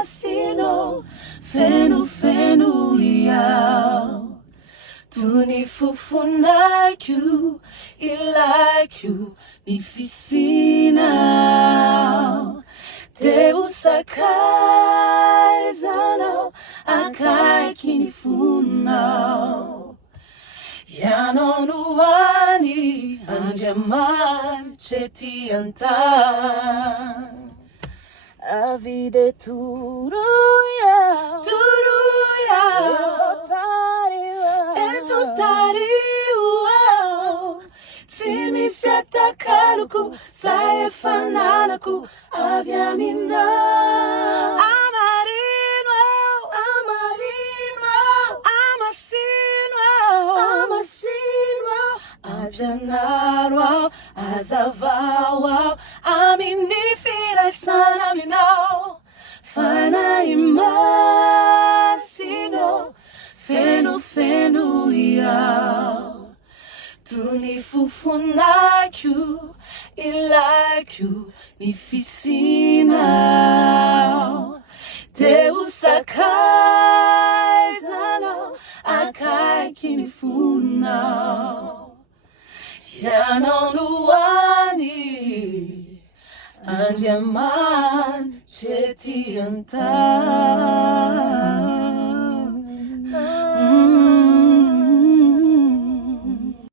Masino fenu yao Tuni fufunaiku ilaiku Nificina Te usakai zano Akai kinifunao Yanonuani anjaman chetiantan A vida é turuya Entotariwa Timi se atakaruku Sae fananaku Aviamina Amarino Amasinwa Ajanarwa Azavawa Aminifira sana minau Fana imasino Fenu yao Tuni fufunaku Ilaku Nificina Te usakai zano Akai kinifunao Yanonuani Anjaman chetiantan